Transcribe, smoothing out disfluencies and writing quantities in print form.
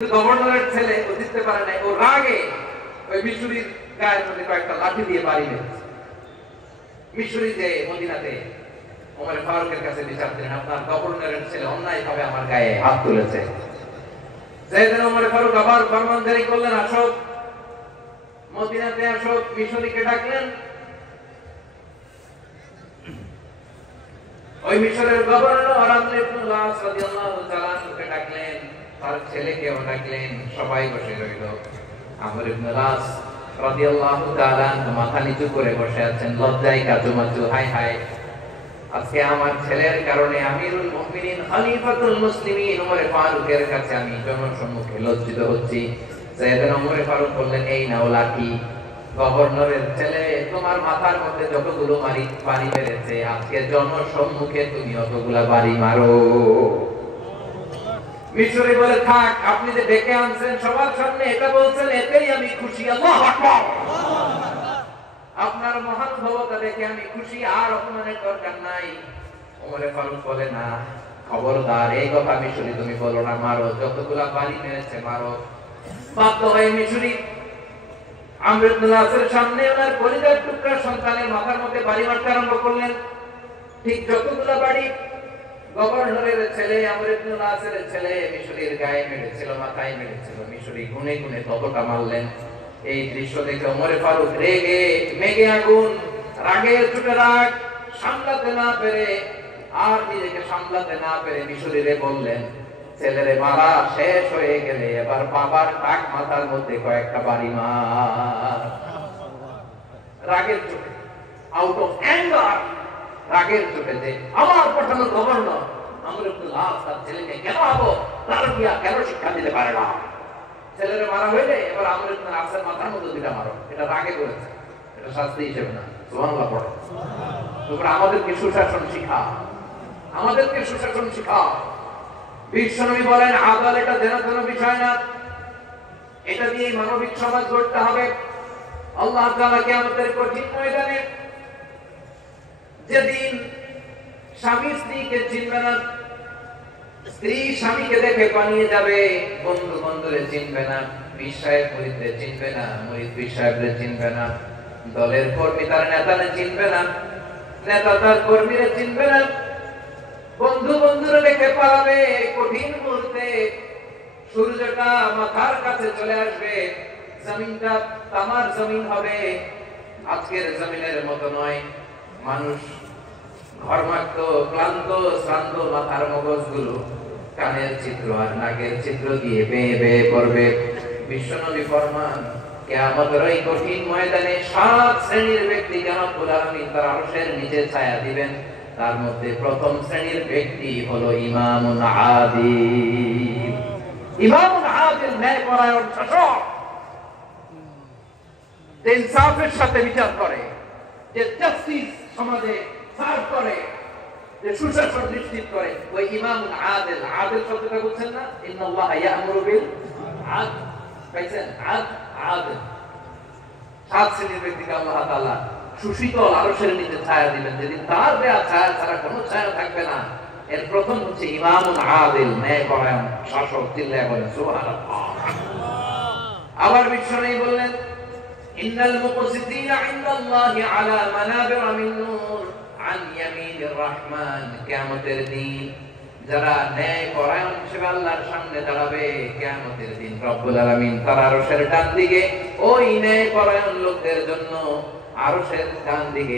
গভর্নরের ছেলে ও জিততে পারে নাই, ও রাগে ওই মিশরীর গায়ের মধ্যে কয়েকটা লাঠি দিয়ে বাড়ি মেরেছে। মিশরী যে মদিনাতে ওমর ফারুকের কাছে বিচার দিলেন, আপনার গভর্নরের ছেলে অন্যায়ভাবে আমার গায়ে হাত তুলেছে। যেদিন ওমর ফারুক আবার ফরমান জারি করলেন, আসো মদিনাতে আসো, মিশরীকে ডাকলেন। ওই মিশরের গভর্নর আমর ইবনে আস রাদিয়াল্লাহু তাআলা আনহুকে ডাকলেন, তার ছেলেকেও ডাকলেন, সবাই বসে রইল। আমর ইবনে আস রাদিয়াল্লাহু তাআলা আনহু মাথা নিচু করে বসে আছেন, লজ্জায় কাচুমাচু, হায় হায়, আজকে আমার ছেলের কারণে আমিরুল মুমিনিন খলিফাতুল মুসলিমিন ওমর ফারুকের কাছে আমি জনসম্মুখে লজ্জিত হচ্ছি। সাইয়েদনা ওমর ফারুক বললেন, এই নাও লাঠি, গভর্নরের ছেলে তোমার মাথার মধ্যে যতগুলো বাড়ি মেরেছে, আজকে জনসম্মুখে তুমি অতগুলা বাড়ি মারো। মিশরী বলে, থাক, আপনি যে ডেকে আনছেন সবার সামনে এটা বলছেন, এতেই আমি খুশি। আল্লাহু আকবার। আপনার মহানুভবতা দেখে আমি খুশি, আর অপমানের দরকার নাই। ওমর ফারুক বলে, না, খবরদার, এই কথা মিশরী তুমি বলো না, মারো, যতগুলা বাড়ি মেরেছে মারো। বাধ্য হয়ে মিশরী আমর ইবনে আসের সামনে ওনার কলিজার টুকরা সন্তানের মাথার মধ্যে বাড়ি মারতে আরম্ভ করলেন। ঠিক যতগুলা বাড়ি গভর্নরের ছেলে আমর ইবনে আসের ছেলে মিশরীর গায়ে মেরেছিল, মাথায় মেরেছিল, মিশরী গুনে গুনে ততটা মারলেন। এই দৃশ্য দেখে ওমর ফারুক রেগে মেগে আগুন, রাগের চোটে রাগ সামলাতে না পেরে, আর নিজেকে সামলাতে না পেরে মিশরীরে বললেন, ছেলেরে মারা শেষ হয়ে গেলে এবার বাবার টাক মাথার মধ্যে কয়েকটা বাড়ি মার। রাগের চোটে, আউট অফ অ্যাঙ্গার, রাগের চোটে, যে আমার পাঠানো গভর্নর আমর ইবনে আস তার ছেলেকে কেন তারবিয়া কেন শিক্ষা দিতে পারে না, ছেলেরে মারা হইলে এবার আমর ইবনে আসের মাথার মধ্যে দুইটা মারো। এটা রাগে করেছে, এটা শাস্তি হিসেবে না। সুবহানাল্লাহ পড়ো। তোমরা আমাদেরকে সুশাসন শিখাও, আমাদেরকে সুশাসন শিখাও। বিশ্বনবী বলেন, আদালত এটা দেনা বিষয় না, এটা দিয়ে মানবিক সমাজ গড়তে হবে। আল্লাহ তাআলা কিয়ামতের কঠিন ময়দানে যেদিন স্বামী স্ত্রীকে চিনবে না, স্ত্রী স্বামীকে দেখে পালিয়ে যাবে, বন্ধু বন্ধুরে চিনবে না, পীর সাহেব মুরিদরে চিনবে না, মুরিদ পীর সাহেবরে চিনবে না, দলের কর্মী তার নেতারে চিনবে না, নেতা তার কর্মীরে চিনবে না, বন্ধু বন্ধুরে দেখে পালাবে। কঠিন মুহূর্তে সূর্যটা মাথার কাছে চলে আসবে, জমিনটা তামার জমিন হবে, আজকের জমিনের মতো নয়। মানুষ ঘর্মাক্ত, ক্লান্ত, শ্রান্ত মাথার মগজগুলো কানের চিত্র আর নাকের চিত্র দিয়ে বেয়ে বেয়ে পড়বে। বিশ্বনবী ফরমান, কিয়ামতের ওই কঠিন ময়দানে 7 শ্রেণীর ব্যক্তিকে রব্বুল আলামিন তার আরশের নিচে ছায়া দিবেন। তার মধ্যে প্রথম শ্রেণীর ব্যক্তি হলো ইমামুন আদিল। ইমামুন আদিল, ন্যায়পরায়ণ শাসক, যে ইনসাফের সাথে বিচার করে, যে জাস্টিস সমাজে সার্ভ করে, যে সুশাসন নিশ্চিত করে, ওই ইমামুন আদিল। আদিল শব্দটা বুঝছেন না? ইন্নাল্লাহা ইয়া'মুরু বিল আদল, পাইছেন? আদিল। 7 শ্রেণীর ব্যক্তিকে আল্লাহ তাআলা সুশীতল আরশের নিচে ছায়া দিবেন, যেদিন তার দেয়া ছায়া ছাড়া কোনো ছায়া থাকবে না। এর প্রথম হচ্ছে ইমামুন আদিল, ন্যায়পরায়ণ শাসক। চিল্লায় বলেন সুবহানাল্লাহ। আবার বিশ্বনবী বললেন, ইন্নাল মুকসিতিনা ইনদাল্লাহি আলা মানাবিরা মিন নূর আন ইয়ামিনির রহমান। কিয়ামতের দিন যারা ন্যায়পরায়ণ হিসেবে আল্লাহর সামনে দাঁড়াবে, কিয়ামতের দিন রব্বুল আলামিন তার আরশের ডান দিকে ওই ন্যায়পরায়ণ লোকদের জন্য আরশের ডান দিকে